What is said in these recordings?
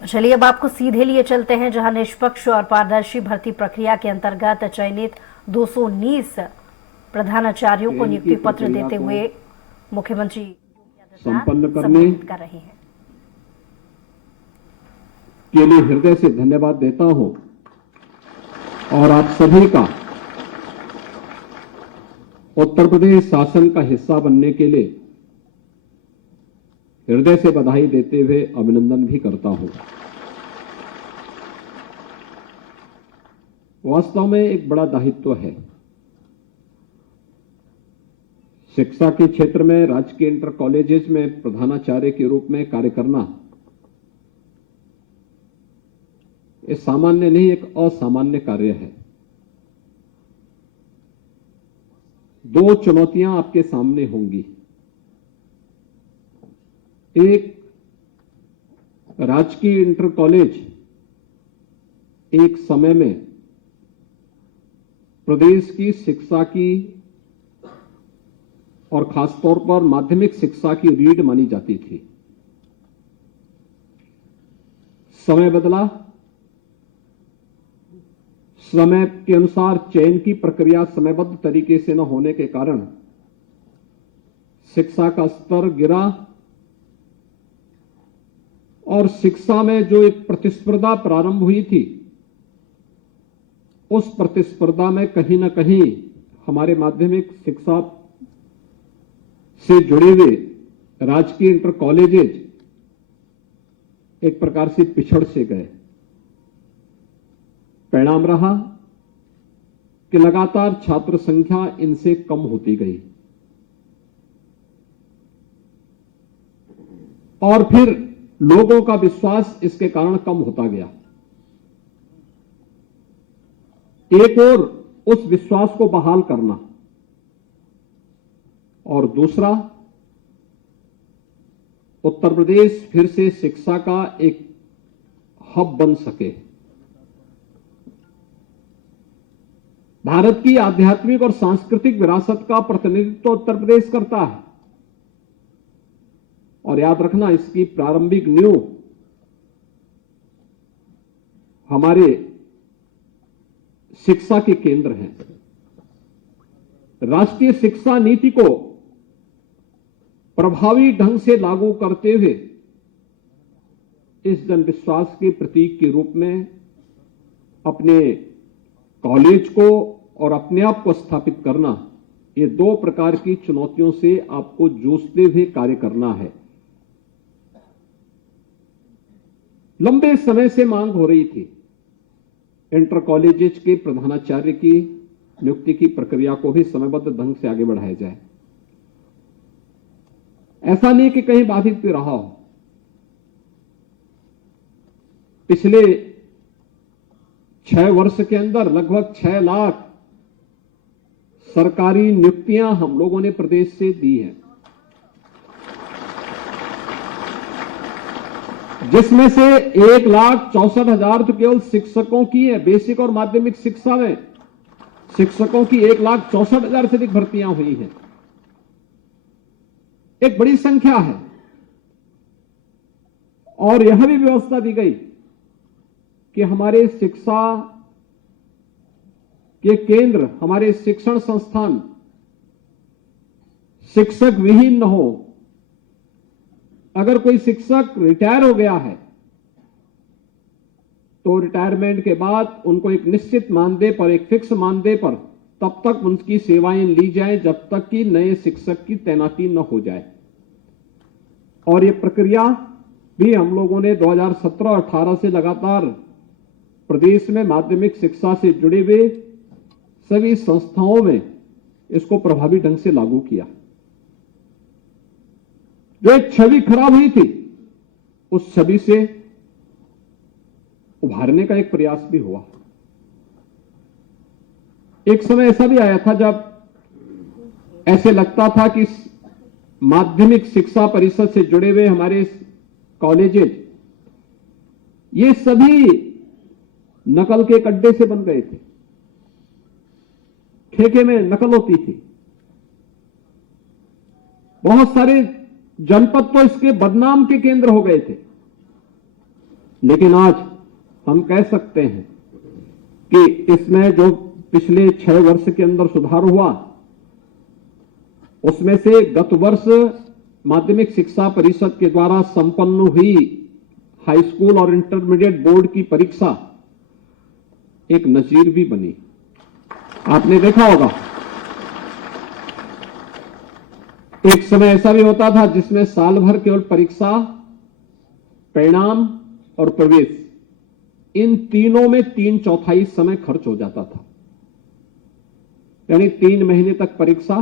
चलिए अब आपको सीधे लिए चलते हैं जहां निष्पक्ष और पारदर्शी भर्ती प्रक्रिया के अंतर्गत चयनित 219 प्रधानाचार्यों को नियुक्ति पत्र देते हुए मुख्यमंत्री योगी संपन्न आदित्यनाथ करने सम्मानित कर रहे हैं। के लिए हृदय से धन्यवाद देता हूं और आप सभी का उत्तर प्रदेश शासन का हिस्सा बनने के लिए हृदय से बधाई देते हुए अभिनंदन भी करता हूं। वास्तव में एक बड़ा दायित्व है। शिक्षा के क्षेत्र में राजकीय इंटर कॉलेजेस में प्रधानाचार्य के रूप में कार्य करना ये सामान्य नहीं, एक असामान्य कार्य है। दो चुनौतियां आपके सामने होंगी। एक, राजकीय इंटर कॉलेज एक समय में प्रदेश की शिक्षा की और खासतौर पर माध्यमिक शिक्षा की रीढ़ मानी जाती थी। समय बदला, समय के अनुसार चयन की प्रक्रिया समयबद्ध तरीके से न होने के कारण शिक्षा का स्तर गिरा और शिक्षा में जो एक प्रतिस्पर्धा प्रारंभ हुई थी, उस प्रतिस्पर्धा में कहीं न कहीं हमारे माध्यमिक शिक्षा से जुड़े हुए राजकीय इंटर कॉलेजेस एक प्रकार से पिछड़ से गए। परिणाम रहा कि लगातार छात्र संख्या इनसे कम होती गई और फिर लोगों का विश्वास इसके कारण कम होता गया। एक और उस विश्वास को बहाल करना और दूसरा, उत्तर प्रदेश फिर से शिक्षा का एक हब बन सके। भारत की आध्यात्मिक और सांस्कृतिक विरासत का प्रतिनिधित्व उत्तर प्रदेश करता है और याद रखना, इसकी प्रारंभिक नींव हमारे शिक्षा के केंद्र हैं। राष्ट्रीय शिक्षा नीति को प्रभावी ढंग से लागू करते हुए इस जनविश्वास के प्रतीक के रूप में अपने कॉलेज को और अपने आप को स्थापित करना, ये दो प्रकार की चुनौतियों से आपको जूझते हुए कार्य करना है। लंबे समय से मांग हो रही थी इंटर कॉलेजेस के प्रधानाचार्य की नियुक्ति की प्रक्रिया को भी समयबद्ध ढंग से आगे बढ़ाया जाए। ऐसा नहीं कि कहीं बाधित भी रहा हो। पिछले 6 वर्ष के अंदर लगभग 6 लाख सरकारी नियुक्तियां हम लोगों ने प्रदेश से दी हैं, जिसमें से 1,64,000 तो केवल शिक्षकों की है। बेसिक और माध्यमिक शिक्षा में शिक्षकों की 1,64,000 से अधिक भर्तियां हुई हैं। एक बड़ी संख्या है और यह भी व्यवस्था दी गई कि हमारे शिक्षा के केंद्र, हमारे शिक्षण संस्थान शिक्षक विहीन न हो। अगर कोई शिक्षक रिटायर हो गया है तो रिटायरमेंट के बाद उनको एक निश्चित मानदेय पर, एक फिक्स मानदेय पर तब तक उनकी सेवाएं ली जाएं जब तक कि नए शिक्षक की तैनाती न हो जाए। और यह प्रक्रिया भी हम लोगों ने 2017-18 से लगातार प्रदेश में माध्यमिक शिक्षा से जुड़े हुए सभी संस्थाओं में इसको प्रभावी ढंग से लागू किया। जो एक छवि खराब हुई थी, उस छवि से उभारने का एक प्रयास भी हुआ। एक समय ऐसा भी आया था जब ऐसे लगता था कि माध्यमिक शिक्षा परिषद से जुड़े हुए हमारे कॉलेजेस ये सभी नकल के अड्डे से बन गए थे। ठेके में नकल होती थी। बहुत सारे जनपद तो इसके बदनाम के केंद्र हो गए थे। लेकिन आज हम कह सकते हैं कि इसमें जो पिछले 6 वर्ष के अंदर सुधार हुआ, उसमें से गत वर्ष माध्यमिक शिक्षा परिषद के द्वारा संपन्न हुई हाई स्कूल और इंटरमीडिएट बोर्ड की परीक्षा एक नजीर भी बनी। आपने देखा होगा, एक समय ऐसा भी होता था जिसमें साल भर केवल परीक्षा, परिणाम और प्रवेश, इन तीनों में 3/4 समय खर्च हो जाता था। यानी 3 महीने तक परीक्षा,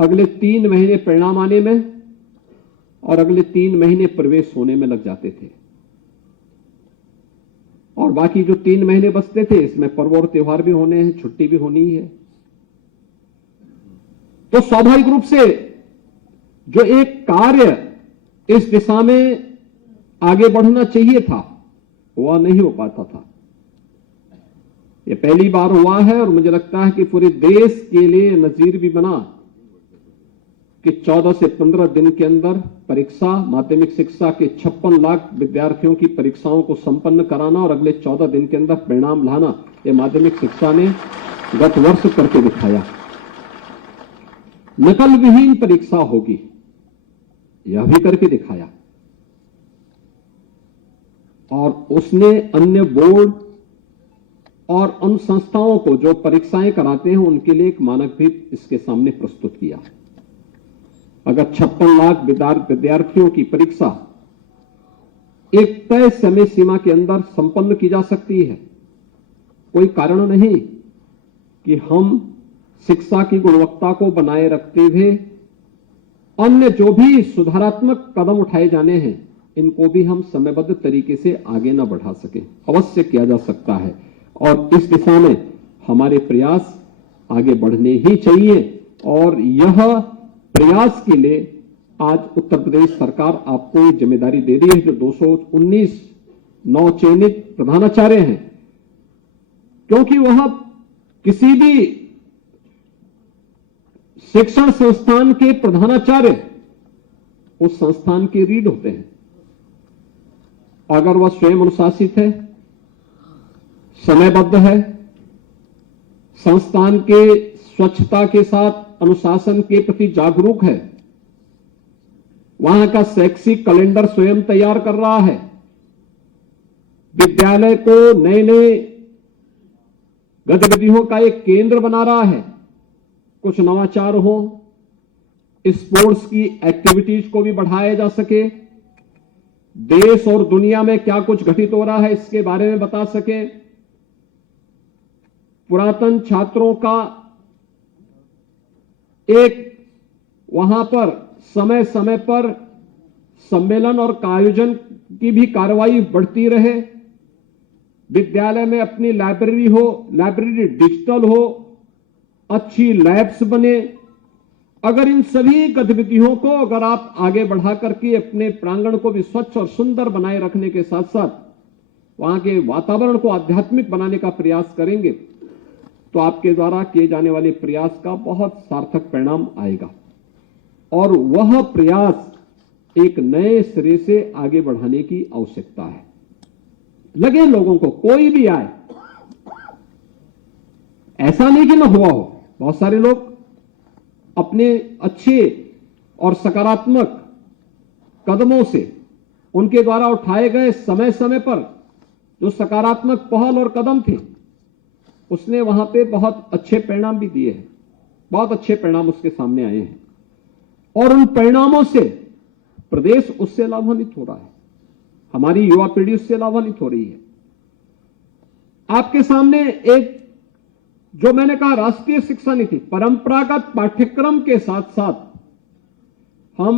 अगले 3 महीने परिणाम आने में और अगले 3 महीने प्रवेश होने में लग जाते थे। और बाकी जो 3 महीने बचते थे, इसमें पर्व और त्योहार भी होने हैं, छुट्टी भी होनी है। तो स्वाभाविक रूप से जो एक कार्य इस दिशा में आगे बढ़ना चाहिए था, वह नहीं हो पाता था। यह पहली बार हुआ है और मुझे लगता है कि पूरे देश के लिए नजीर भी बना कि 14 से 15 दिन के अंदर परीक्षा, माध्यमिक शिक्षा के 56 लाख विद्यार्थियों की परीक्षाओं को संपन्न कराना और अगले 14 दिन के अंदर परिणाम लाना, यह माध्यमिक शिक्षा ने गत वर्ष करके दिखाया। नकल विहीन परीक्षा होगी, यह भी करके दिखाया। और उसने अन्य बोर्ड और उन संस्थाओं को जो परीक्षाएं कराते हैं उनके लिए एक मानक भी इसके सामने प्रस्तुत किया। अगर 56 लाख विद्यार्थियों की परीक्षा एक तय समय सीमा के अंदर संपन्न की जा सकती है, कोई कारण नहीं कि हम शिक्षा की गुणवत्ता को बनाए रखते हुए अन्य जो भी सुधारात्मक कदम उठाए जाने हैं, इनको भी हम समयबद्ध तरीके से आगे न बढ़ा सके। अवश्य किया जा सकता है और इस दिशा में हमारे प्रयास आगे बढ़ने ही चाहिए। और यह प्रयास के लिए आज उत्तर प्रदेश सरकार आपको जिम्मेदारी दे रही है। जो 219 नवचयनित प्रधानाचार्य हैं, क्योंकि वह किसी भी शिक्षण संस्थान के प्रधानाचार्य उस संस्थान के रीढ़ होते हैं। अगर वह स्वयं अनुशासित है, समयबद्ध है, संस्थान के स्वच्छता के साथ अनुशासन के प्रति जागरूक है, वहां का शैक्षिक कैलेंडर स्वयं तैयार कर रहा है, विद्यालय को नए नए गतिविधियों का एक केंद्र बना रहा है, कुछ नवाचार हो, स्पोर्ट्स की एक्टिविटीज को भी बढ़ाया जा सके, देश और दुनिया में क्या कुछ घटित हो रहा है इसके बारे में बता सके, पुरातन छात्रों का एक वहां पर समय समय पर सम्मेलन और आयोजन की भी कार्रवाई बढ़ती रहे, विद्यालय में अपनी लाइब्रेरी हो, लाइब्रेरी डिजिटल हो, अच्छी लैब्स बने। अगर इन सभी गतिविधियों को अगर आप आगे बढ़ा करके अपने प्रांगण को भी स्वच्छ और सुंदर बनाए रखने के साथ साथ वहां के वातावरण को आध्यात्मिक बनाने का प्रयास करेंगे, तो आपके द्वारा किए जाने वाले प्रयास का बहुत सार्थक परिणाम आएगा। और वह प्रयास एक नए सिरे से आगे बढ़ाने की आवश्यकता है। लगे लोगों को, कोई भी आए, ऐसा नहीं कि न हुआ हो। बहुत सारे लोग अपने अच्छे और सकारात्मक कदमों से, उनके द्वारा उठाए गए समय समय पर जो सकारात्मक पहल और कदम थे, उसने वहां पे बहुत अच्छे परिणाम भी दिए हैं, बहुत अच्छे परिणाम उसके सामने आए हैं। और उन परिणामों से प्रदेश उससे लाभान्वित हो रहा है, हमारी युवा पीढ़ी उससे लाभान्वित हो रही है। आपके सामने एक जो मैंने कहा राष्ट्रीय शिक्षा नीति, परंपरागत पाठ्यक्रम के साथ साथ हम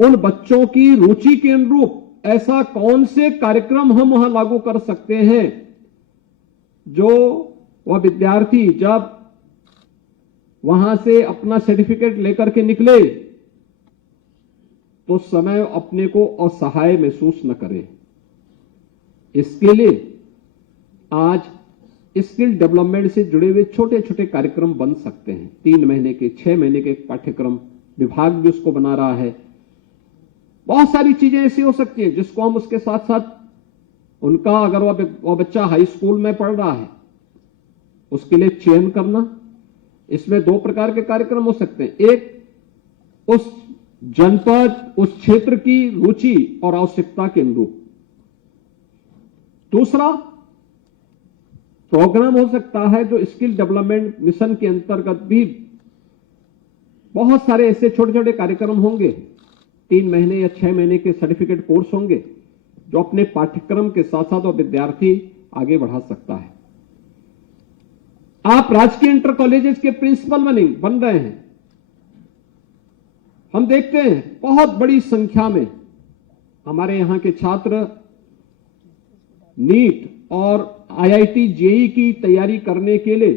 उन बच्चों की रुचि के अनुरूप ऐसा कौन से कार्यक्रम हम वहां लागू कर सकते हैं जो वह विद्यार्थी जब वहां से अपना सर्टिफिकेट लेकर के निकले तो समय अपने को असहाय महसूस न करे। इसके लिए आज स्किल डेवलपमेंट से जुड़े हुए छोटे छोटे कार्यक्रम बन सकते हैं। 3 महीने के, 6 महीने के पाठ्यक्रम विभाग भी उसको बना रहा है। बहुत सारी चीजें ऐसी हो सकती हैं जिसको हम उसके साथ साथ उनका, अगर वह बच्चा हाई स्कूल में पढ़ रहा है, उसके लिए चयन करना। इसमें 2 प्रकार के कार्यक्रम हो सकते हैं। एक, उस जनपद, उस क्षेत्र की रुचि और आवश्यकता के अनुरूप। दूसरा प्रोग्राम हो सकता है जो स्किल डेवलपमेंट मिशन के अंतर्गत भी बहुत सारे ऐसे छोटे छोटे कार्यक्रम होंगे, 3 महीने या 6 महीने के सर्टिफिकेट कोर्स होंगे, जो अपने पाठ्यक्रम के साथ साथ विद्यार्थी आगे बढ़ा सकता है। आप राजकीय इंटर कॉलेजेस के प्रिंसिपल बन रहे हैं। हम देखते हैं बहुत बड़ी संख्या में हमारे यहां के छात्र नीट और IIT जेईई की तैयारी करने के लिए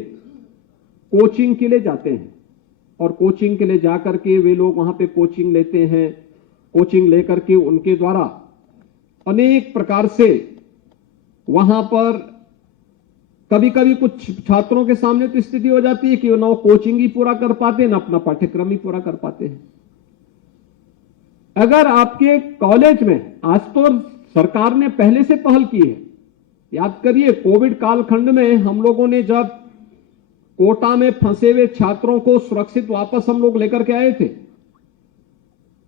कोचिंग के लिए जाते हैं, और कोचिंग के लिए जाकर के वे लोग वहां पे कोचिंग लेते हैं। कोचिंग लेकर के उनके द्वारा अनेक प्रकार से वहां पर कभी कभी कुछ छात्रों के सामने तो स्थिति हो जाती है कि वो ना कोचिंग ही पूरा कर पाते, ना अपना पाठ्यक्रम ही पूरा कर पाते हैं। अगर आपके कॉलेज में, आज तो सरकार ने पहले से पहल की है, याद करिए कोविड कालखंड में हम लोगों ने जब कोटा में फंसे हुए छात्रों को सुरक्षित वापस हम लोग लेकर के आए थे,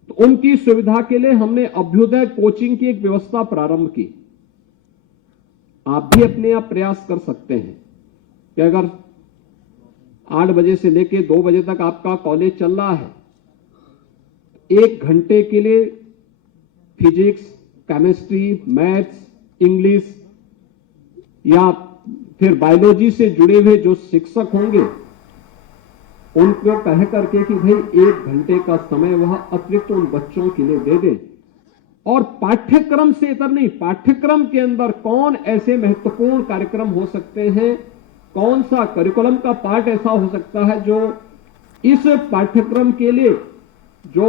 तो उनकी सुविधा के लिए हमने अभ्युदय कोचिंग की एक व्यवस्था प्रारंभ की। आप भी अपने आप प्रयास कर सकते हैं कि अगर 8 बजे से लेकर 2 बजे तक आपका कॉलेज चल रहा है, 1 घंटे के लिए फिजिक्स, केमिस्ट्री, मैथ्स, इंग्लिश या फिर बायोलॉजी से जुड़े हुए जो शिक्षक होंगे, उनको कह करके कि भाई 1 घंटे का समय वह अतिरिक्त उन बच्चों के लिए दे दें। और पाठ्यक्रम से इतर नहीं, पाठ्यक्रम के अंदर कौन ऐसे महत्वपूर्ण कार्यक्रम हो सकते हैं, कौन सा करिकुलम का पार्ट ऐसा हो सकता है जो इस पाठ्यक्रम के लिए जो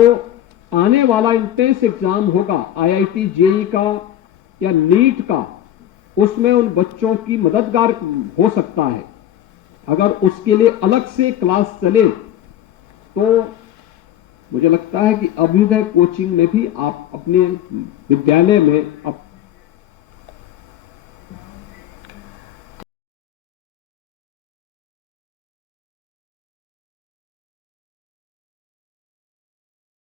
आने वाला इंट्रेंस एग्जाम होगा IIT जेईई का या नीट का, उसमें उन बच्चों की मददगार हो सकता है। अगर उसके लिए अलग से क्लास चले तो मुझे लगता है कि अभ्युदय कोचिंग में भी आप अपने विद्यालय में